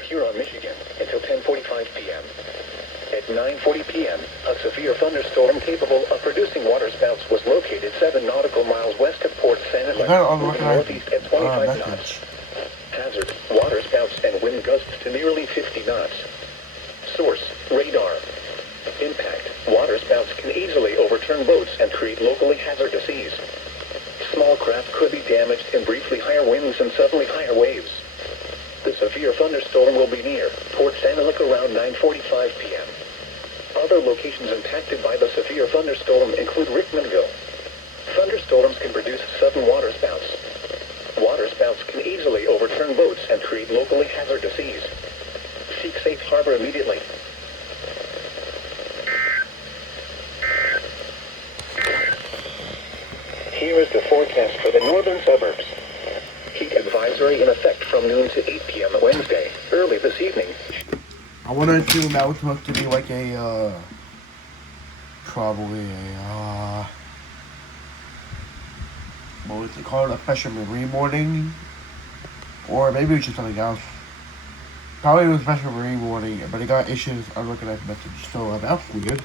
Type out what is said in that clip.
Lake Huron, Michigan, until 10:45 p.m. At 9:40 p.m., a severe thunderstorm capable of producing waterspouts was located 7 nautical miles west of Port St. Helens, moving northeast at 25 knots. Hazard, waterspouts and wind gusts to nearly 50 knots. Source, radar. Impact, waterspouts can easily overturn boats and create locally hazardous seas. Small craft could be damaged in briefly higher winds and suddenly higher waves. The severe thunderstorm will be near Port St. Helens around 9:45 p.m. Other locations impacted by the severe thunderstorm include Rickmanville. Thunderstorms can produce sudden waterspouts. Waterspouts can easily overturn boats and create locally hazardous seas. Seek safe harbor immediately. Here is the forecast for the northern suburbs. Heat advisory in effect from noon to 8 p.m. Wednesday, early this evening. I want to assume that was supposed to be like a, probably a, what was it called? A special marine warning? Or maybe it was just something else. Probably it was a special marine warning, but it got issued as unrecognized message, so that was weird.